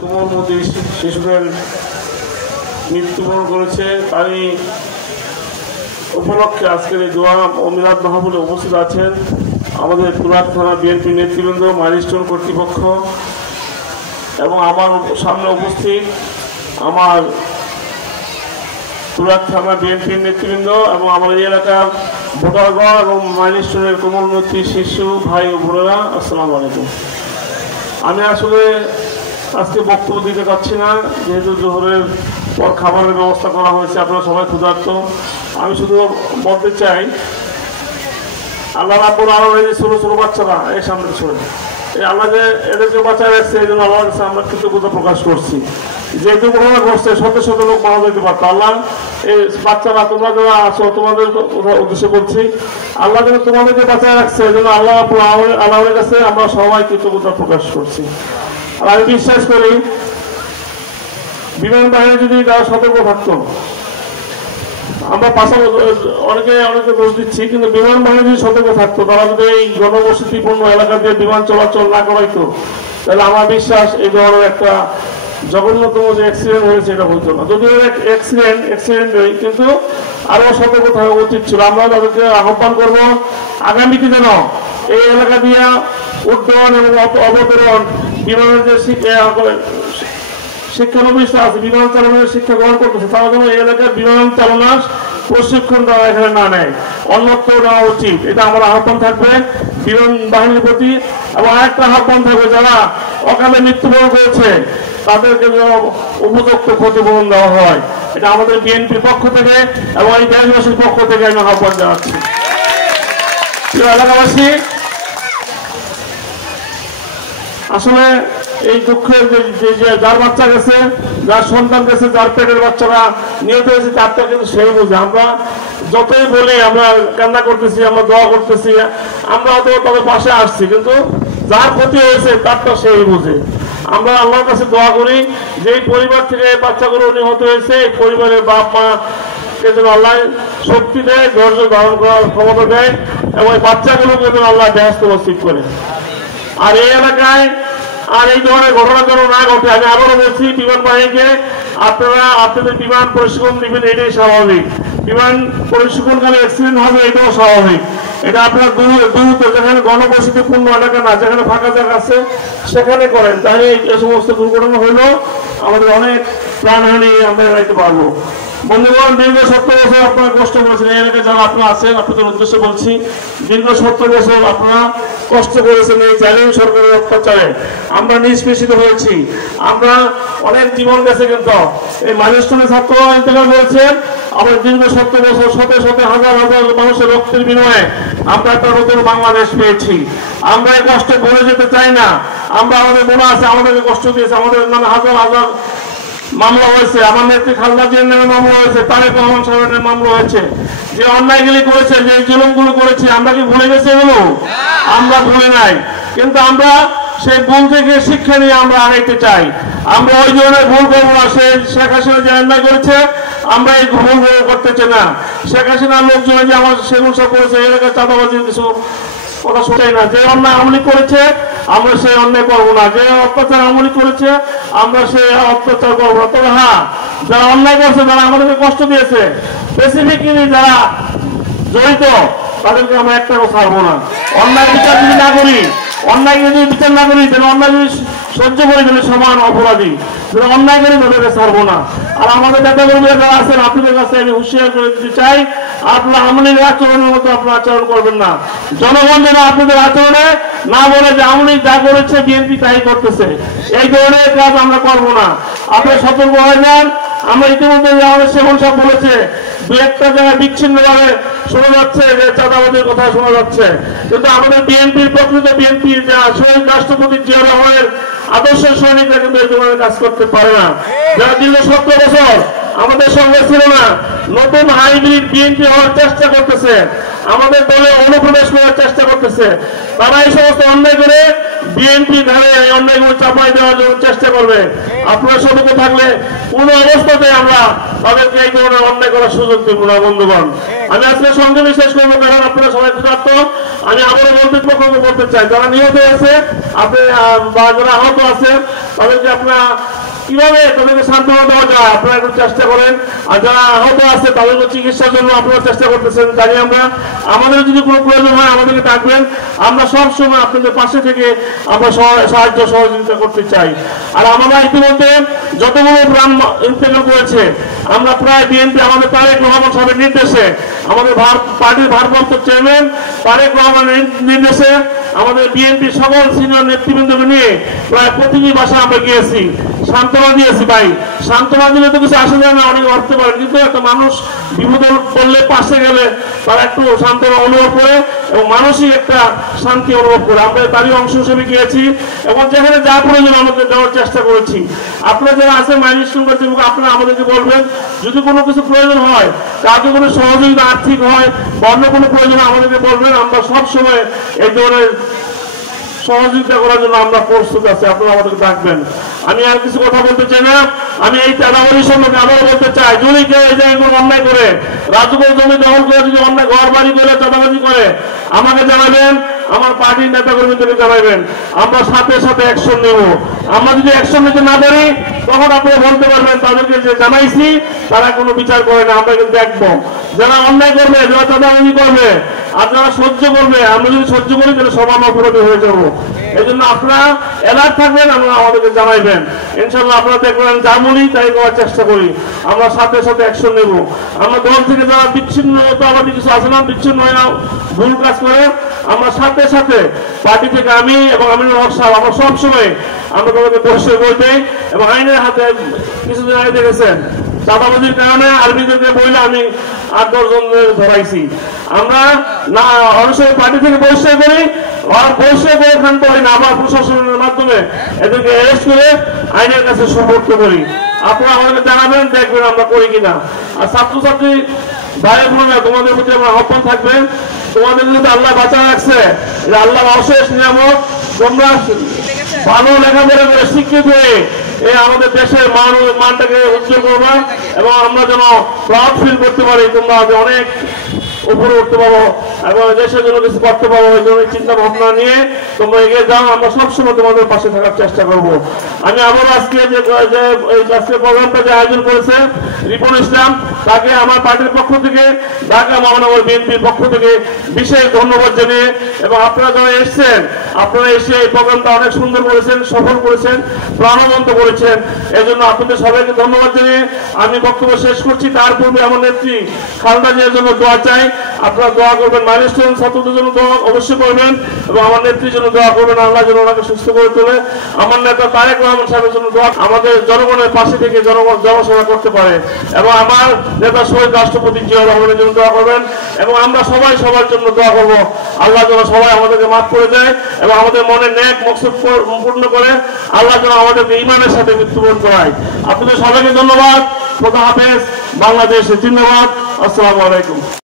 কোমলমতি শিশুদের মৃত্যুবরণ করেছে, তারই উপলক্ষে আজকের এই দোয়া ও মিলাদ মাহফিলে উপস্থিত আছেন আমাদের তুরাগ থানা বিএনপি নেতৃবৃন্দ, মাইলস্টোন কর্তৃপক্ষ এবং আমার সামনে উপস্থিত আমার তুরাগ থানা বিএনপির নেতৃবৃন্দ এবং আমার এই এলাকার ভোটারগণ এবং মাইলস্টোনের কোমলমতি শিশু ভাই ও বোনেরা, আসসালামু আলাইকুম। আমি আসলে আজকে বক্তব্য দিতে পারছি না, যেহেতু জোহরের পর খাবারের ব্যবস্থা করা হয়েছে, আপনারা সবাই ক্ষুধার্ত। আমি শুধু বলতে চাই, আল্লাহ রাব্বুল আলামিন এই ছোট ছোট বাচ্চারা এই সামনে শোনে, এই আল্লাহ যে এদেরকে বাঁচায় রাখছে, এই জন্য আল্লাহর কাছে আমরা কৃতজ্ঞতা প্রকাশ করছি। যে দুর্ঘটনা ঘটছে শত শত লোক মারা যেতে পারতো, আল্লাহ এই বাচ্চারা তোমরা যারা আছো তোমাদের উদ্দেশ্যে বলছি, আল্লাহ যেন তোমাদেরকে বাঁচায় রাখছে, এই জন্য আল্লাহর কাছে আমরা সবাই কৃতজ্ঞতা প্রকাশ করছি। আর আমি বিশ্বাস করি, বিমান বাহিনী যদি তারা সতর্ক থাকতো, আমরা পাশাপাশি অনেকে দোষ দিচ্ছি, কিন্তু বিমান বাহিনী যদি সতর্ক থাকতো, তারা যদি এই জনবসতিপূর্ণ এলাকা দিয়ে বিমান চলাচল না করাইতো, তাহলে আমার বিশ্বাস এই ধরনের একটা জঘন্যতম যে অ্যাক্সিডেন্ট হয়েছে এটা হতো না। যদিও অ্যাক্সিডেন্ট হই, কিন্তু আরো সতর্ক থাকা উচিত ছিল। আমরা তাদেরকে আহ্বান করবো, আগামীতে যেন এই এলাকা দিয়ে উড্ডয়ন এবং অবতরণ বিমানের যে শিক্ষানবিশটা আছে, বিমান চালনার শিক্ষা গ্রহণ করতেছে, তারা যেন এই এলাকার বিমান চালনার প্রশিক্ষণ তারা এখানে না নেয়, অন্যত্র নেওয়া উচিত। এটা আমার আহ্বান থাকবে বিমান বাহিনীর প্রতি। এবং আরেকটা আহ্বান থাকবে, যারা অকালে মৃত্যুবরণ করেছে তাদেরকে যেন উপযুক্ত ক্ষতিপূরণ দেওয়া হয়। এটা আমাদের বিএনপির পক্ষ থেকে এবং এই দেশবাসীর পক্ষ থেকে আমি আহ্বান জানাচ্ছি। এলাকাবাসী, আসলে এই দুঃখের যে যার বাচ্চা গেছে, যার সন্তান গেছে, যার পেটের বাচ্চারা নিহত হয়েছে, তারটা কিন্তু সেই বুঝে। আমরা যতই বলি আমরা কান্না করতেছি, আমরা দোয়া করতেছি, আমরা তো তাদের পাশে আসছি, কিন্তু যার ক্ষতি হয়েছে তারটা সেই বুঝে। আমরা আল্লাহর কাছে দোয়া করি, যে পরিবার থেকে বাচ্চাগুলো নিহত হয়েছে, এই পরিবারের বাপ মা কে যেন আল্লাহ শক্তি দেয়, ধৈর্য ধারণ করার ক্ষমতা দেয়, এবং এই বাচ্চাগুলোকে যেন আল্লাহ ব্যস্ত নসিব করে। আর এই এলাকায় আর এই ধরনের ঘটনা যেন না ঘটে, আমি আবারও বলছি বিমান বাহিনীকে, আপনারা আপনাদের বিমান প্রশিক্ষণ দিবেন, এটাই স্বাভাবিক। বিমান প্রশিক্ষণকালে অ্যাক্সিডেন্ট হবে, এটাও স্বাভাবিক। এটা আপনারা দ্রুত, যেখানে ঘনবসতিপূর্ণ এলাকা না, যেখানে ফাঁকা জায়গা আছে সেখানে করেন, তাহলে এই সমস্ত দুর্ঘটনা হইলেও আমাদের অনেক প্রাণহানি আমরা এড়াইতে পারবো। বন্ধুগণ, দীর্ঘ 70 বছর আপনারা কষ্ট করেছেন, এই এলাকায় যারা আপনারা আছেন আপনাদের উদ্দেশ্যে বলছি, দীর্ঘ 70 বছর আপনারা কষ্ট করেছেন এই জালিম সরকারের অত্যাচারে। আমরা নিষ্পেষিত হয়েছি, আমরা অনেক জীবন গেছে, কিন্তু এই মাইলস্টোনের ছাত্র ইন্তেকাল করেছে। আমরা দীর্ঘ 70 বছর শত হাজার হাজার মানুষের রক্তের বিনিময়ে আমরা একটা নতুন বাংলাদেশ পেয়েছি। আমরা এই কষ্ট ভুলে যেতে চাই না। আমরা আমাদের মনে আছে, আমাদেরকে কষ্ট দিয়েছে, আমাদের নামে হাজার হাজার মামলা হয়েছে, আমার নেত্রী খালেদা জিয়ার নামে মামলা হয়েছে, তারেক রহমান সাহেবের মামলা হয়েছে। যে অন্যায়গুলি করেছে, যে জুলুমগুলো করেছে, আমরা কি ভুলে গেছি এগুলো? আমরা ভুলে নাই, কিন্তু আমরা সেই ভুল থেকে শিক্ষা নিয়ে আমরা আগাইতে চাই। আমরা ওই ধরনের ভুল করবো না। শেখ হাসিনা যে অন্যায় করেছে, আমরা এই ভুল করতে চাই না। শেখ হাসিনার লোকজন যে আমার সেগুলো সব করেছে, এলাকার চাঁদাবাজির কিছু কথা শোনাই না। যে অন্যায় আমলি করেছে আমরা সেই অন্যায় করবো না, যে অত্যাচার আমলি করেছে আমরা সেই অত্যাচার করবো না। তবে হ্যাঁ, যারা অন্যায় করছে, যারা আমাদেরকে কষ্ট দিয়েছে, স্পেসিফিকলি যারা জড়িত, তাদেরকে আমরা একটা কথা ছাড়বো না। অন্যায় বিচার যদি না করি, অন্যায় যদি বিচার না করি, তাহলে অন্যায় যদি সহ্য করি, তাহলে সমান অপরাধী। যারা অন্যায় করি তাদেরকে ছাড়বো না। আর আমাদের নেতা কর্মীরা যারা আছেন, আপনাদের কাছে আমি হুঁশিয়ার করে দিতে চাই, আপনারা আমলির আচরণের মতো আপনারা আচরণ করবেন না। জনগণ যেন আপনাদের আচরণে না বলে যে আমলি যা করেছে বিএনপি তাই করতেছে, এই ধরনের কাজ আমরা করবো না। আপনারা সতর্ক হয়ে যান। আমরা ইতিমধ্যে আমাদের সেবন সাহেব বলেছে, দু একটা জায়গায় বিচ্ছিন্ন ভাবে শোনা যাচ্ছে যে চাঁদাবাজির কথা শোনা যাচ্ছে, কিন্তু আমাদের বিএনপির প্রকৃত বিএনপি শহীদ রাষ্ট্রপতি জিয়া রহমানের আদর্শের সৈনিকরা কিন্তু এই ধরনের কাজ করতে পারে না। যারা দীর্ঘ 70 বছর আমাদের সঙ্গে ছিল না, নতুন হাইব্রিড বিএনপি হওয়ার চেষ্টা করতেছে, আমাদের দলে অনুপ্রবেশ করার চেষ্টা করতেছে, তারা এই সমস্ত অন্যায় করে বিএনপি ধারে এই অন্যায়গুলো চাপাই দেওয়ার জন্য চেষ্টা করবে। আপনারা সতর্ক থাকলে কোনো অবস্থাতে আমরা তাদেরকে এই ধরনের অন্যায় করার সুযোগ দেব না। বন্ধুগণ, আমি আজকে সংক্ষেপে শেষ করবো, কারণ আপনারা সবাই ক্ষুধার্ত। আমি আবারও বলতে চাই, যারা নিহত হয়েছে আপনি বা যারা আহত আছে তাদেরকে আপনারা কিভাবে তাদেরকে সান্ত্বনা দেওয়া যায় আপনারা একটু চেষ্টা করেন। আর যারা আহত আছে তাদেরকে চিকিৎসার জন্য আপনারা চেষ্টা করতেছেন জানি আমরা। আমাদের যদি কোনো প্রয়োজন হয় আমাদেরকে ডাকবেন, আমরা সব সময় আপনাদের পাশে থেকে আমরা সাহায্য সহযোগিতা করতে চাই। আর আমরা ইতিমধ্যে যতগুলো প্রাণ ইন্তেকাল করেছে, আমরা প্রায় বিএনপি আমাদের তারেক রহমান সাহেবের নির্দেশে, আমাদের পার্টির ভারপ্রাপ্ত চেয়ারম্যান তারেক রহমানের নির্দেশে আমাদের বিএনপি সকল সিনিয়র নেতৃবৃন্দকে নিয়ে প্রায় প্রতিটি বাসা আমরা গিয়েছি, সান্ত্বনা দিয়েছি। ভাই সান্ত্বনা দিলে তো কিছু আসে যায় না, অনেকে ভাবতে পারে, কিন্তু একটা মানুষ বিপদে পড়লে পাশে গেলে তারা একটু সান্ত্বনা অনুভব করে এবং মানসিক একটা শান্তি অনুভব করে। আমরা তারই অংশ হিসেবে গিয়েছি এবং যেখানে যা প্রয়োজন আমাদের দেওয়ার চেষ্টা করেছি। আপনারা যারা আছেন মাইনিস্ট্রিম কর্তৃপক্ষ, আপনারা আমাদেরকে বলবেন যদি কোনো কিছু প্রয়োজন হয়, কাউকে কোনো সহযোগিতা আর্থিক হয় বা অন্য কোনো প্রয়োজন আমাদেরকে বলবেন। আমরা সবসময় এই ধরনের সহযোগিতা করার জন্য আমরা প্রস্তুত আছি, আপনারা আমাদেরকে ডাকবেন। আমি আর কিছু কথা বলতে চাই না। আমি এই চাঁদাবাজির সম্পর্কে আবারও বলতে চাই, যদি কেউ এই জায়গায় কোনো অন্যায় করে, রাজুকের জমি দখল করে যদি অন্যায় ঘর বাড়ি করে চাঁদাবাজি করে আমাকে জানাবেন, আমার পার্টির নেতা কর্মীদেরকে জানাবেন, আমরা সাথে সাথে অ্যাকশন নেব। আমরা যদি অ্যাকশন নিতে না পারি তখন আপনারা বলতে পারবেন তাদেরকে যে জানাইছি তারা কোনো বিচার করে না। আমরা কিন্তু দেখবো যারা অন্যায় করবে, যারা চাঁদাবাজি করবে আর যারা সহ্য করবে, আমরা যদি সহ্য করি তাহলে সব আমরা অপরাধী হয়ে যাবো। এই জন্য আপনারা অ্যালার্ট থাকবেন, আমরা আমাদেরকে জানাইবেন। ইনশাল্লাহ আপনারা দেখবেন যা বলি তাই করার চেষ্টা করি, আমরা সাথে সাথে অ্যাকশন নেব। আমরা দল থেকে যারা বিচ্ছিন্নতাবাদী কিছু আছে না, বিচ্ছিন্ন হয় না, ভুল কাজ করে, আমরা সাথে সাথে পার্টি থেকে আমি এবং আমিনুল হক সাহেব আমরা সবসময় আমরা তাদেরকে পরিষ্কার করে দেই এবং আইনের হাতে কিছুদিন আগে দেখেছেন চাঁদাবাজির কারণে আর্মিদেরকে বইলে আমি 8-10 জনের ধরাইছি। আমরা না অনেক সময় পার্টি থেকে পরিষ্কার করি, আর পরিষ্কার করে খানতে হয় না, আবার প্রশাসনের মাধ্যমে এদেরকে অ্যারেস্ট করে আইনের কাছে সুপর্দ করি। আপনারা আমাদেরকে জানাবেন, দেখবেন আমরা করি কিনা। আর ছাত্রছাত্রী ভাই বোনেরা, তোমাদের প্রতি আমার আহ্বান থাকবে, তোমাদের কিন্তু আল্লাহ বাঁচা রাখছে, আল্লাহ অশেষ নিয়ামত। তোমরা ভালো লেখাপড়া করে শিক্ষিত হয়ে এই আমাদের দেশের মানটাকে উজ্জ্বল করবা এবং আমরা যেন প্রাউড ফিল করতে পারি তোমরা অনেক উপরে উঠতে পারো এবং দেশের জন্য কিছু করতে পারো। ওই ধরনের চিন্তা ভাবনা নিয়ে তোমরা এগিয়ে যাও, আমরা সবসময় তোমাদের পাশে থাকার চেষ্টা করব। আমি আবার আজকে যে আজকের প্রোগ্রামটা যে আয়োজন করেছে রিপন ইসলাম, তাকে আমার পার্টির পক্ষ থেকে, ঢাকা মহানগর বিএনপির পক্ষ থেকে বিশেষ ধন্যবাদ জানিয়ে, এবং আপনারা যারা এসছেন আপনারা এসে এই প্রোগ্রামটা অনেক সুন্দর করেছেন, সফল করেছেন, প্রাণবন্ত করেছেন, এই জন্য আপনাদের সবাইকে ধন্যবাদ জানিয়ে আমি বক্তব্য শেষ করছি। তার পূর্বে আমার নেত্রী খালেদা জিয়ার জন্য দোয়া চাই, আপনারা দোয়া করবেন। মাইলস্টোন ছাত্রদের জন্য দোয়া অবশ্যই করবেন এবং আমার নেত্রীর জন্য দোয়া করবেন, আল্লাহ যেন ওনাকে সুস্থ করে তোলে। আমার নেতা তারেক রহমান সাহেবের জন্য দোয়া, আমাদের জনগণের পাশে থেকে জনসেবা করতে পারে, এবং আমার নেতা শহীদ রাষ্ট্রপতি জিয়া রহমানের জন্য দোয়া করবেন এবং আমরা সবাই সবার জন্য দোয়া করব। আল্লাহ যেন সবাই আমাদেরকে মাফ করে দেয় এবং আমাদের মনে নেক মকসুদ পূর্ণ করে, আল্লাহ যেন আমাদেরকে ঈমানের সাথে মৃত্যুবরণ করায়। আপনাদের সবাইকে ধন্যবাদ। খোদা হাফেজ। বাংলাদেশ জিন্দাবাদ। আসসালামু আলাইকুম।